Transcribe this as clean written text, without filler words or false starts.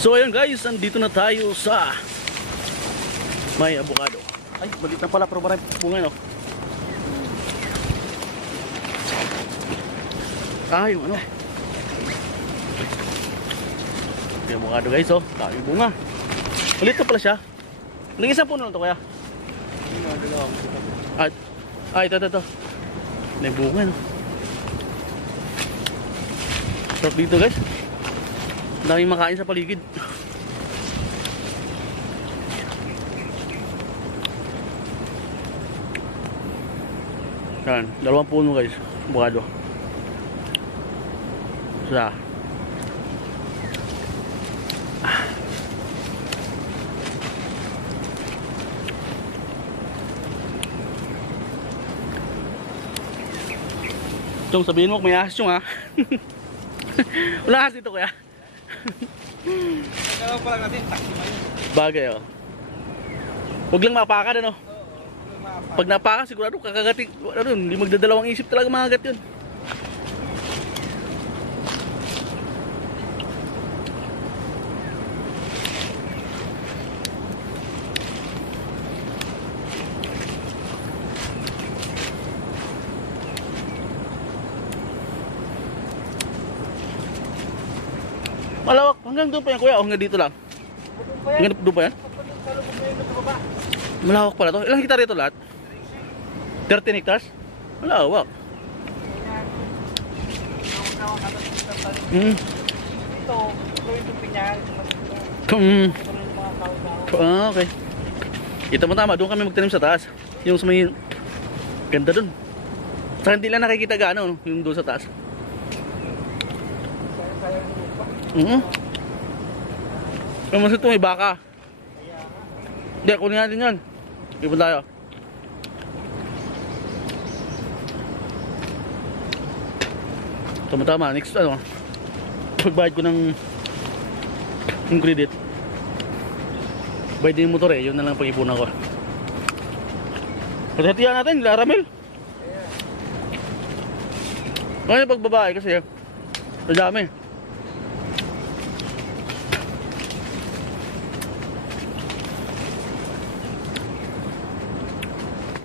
So ayun guys, andito na tayo sa may avocado. Ay, balit na pala pero marami bunga no. Ah, yung ano. Yung avocado guys oh, dami bunga. Balit na pala siya. Nang isang puno lang to kaya? Ito. May bunga no. Sarap dito guys. Daming makain sa paligid. Yan, 2 puno guys, avocado. Isa. Chong, sabihin mo kung may ahas yung ha. Wala ahas dito kaya. Kaya pa lang natin, taksi man yun. Bagay oh. Huwag lang mapakan ano. Pag napakan sigurado kakagating, ano, hindi magdadalawang isip talaga mga agat yun. Malawak, hanggang doon pa yan kuya, o hanggang dito lang? Hanggang doon pa yan? Malawak pala to. Ilang hektarya ito lahat? 13 hectares? Malawak. Ito, gawin ito pinyahan. Okay. Kita mo tama, doon kami magtanim sa taas. Yung sa may ganda doon. Saka hindi lang nakikita gaano, yung doon sa taas. Mas ito may baka. Hindi, kunin natin yan. Ipon tayo. Tama-tama, next ano, pagbayad ko ng credit, bayad din yung motor eh, yun na lang pag-ipunan ko. Hati-hatihan natin, Laramel. Ngayon pag babae kasi, madami.